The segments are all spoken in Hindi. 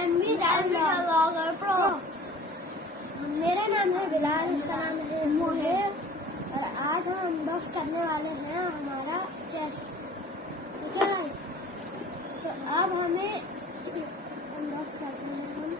MV vlogger pro. मेरा नाम है बिलाल, इसका नाम है मोहित और आज हम अनबॉक्स करने वाले हैं हमारा चेस। ठीक है, तो अब हमें अनबॉक्स करते हैं हम।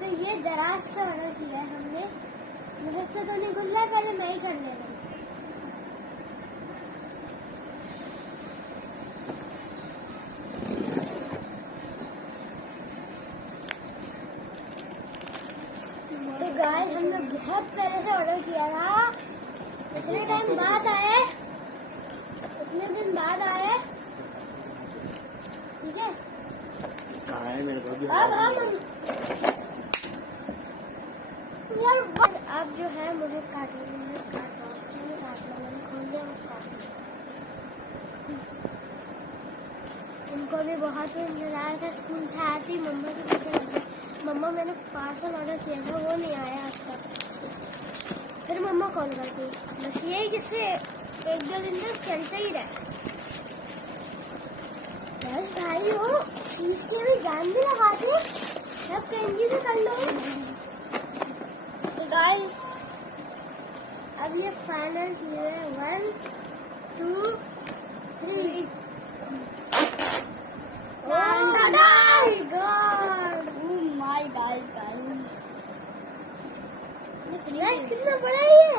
तो ये दराज से ऑर्डर किया है हमने। मुझे से तो नहीं गुल्ला, पहले मैं ही कर ले रही। तो गाइस हमने बहुत पहले से ऑर्डर किया था, इतने टाइम बाद आए, इतने दिन बाद आए। ठीक है, अब हम अब जो है मुझे उनको भी बहुत इंतजार था। स्कूल से आई थी, मम्मा की पीछे लगी। मम्मा मैंने पार्सल ऑर्डर किया था, वो नहीं आया आज तक। फिर मम्मा कॉल करती, बस यही किससे 1-2 दिन तक चलते ही रहे। बस भाई हो इसके भी जान भी लगा दो, सब कैंजी से कर लो। गाइस अब ये फाइनल है 1 2 3। गाइस कितना बड़ा है ये।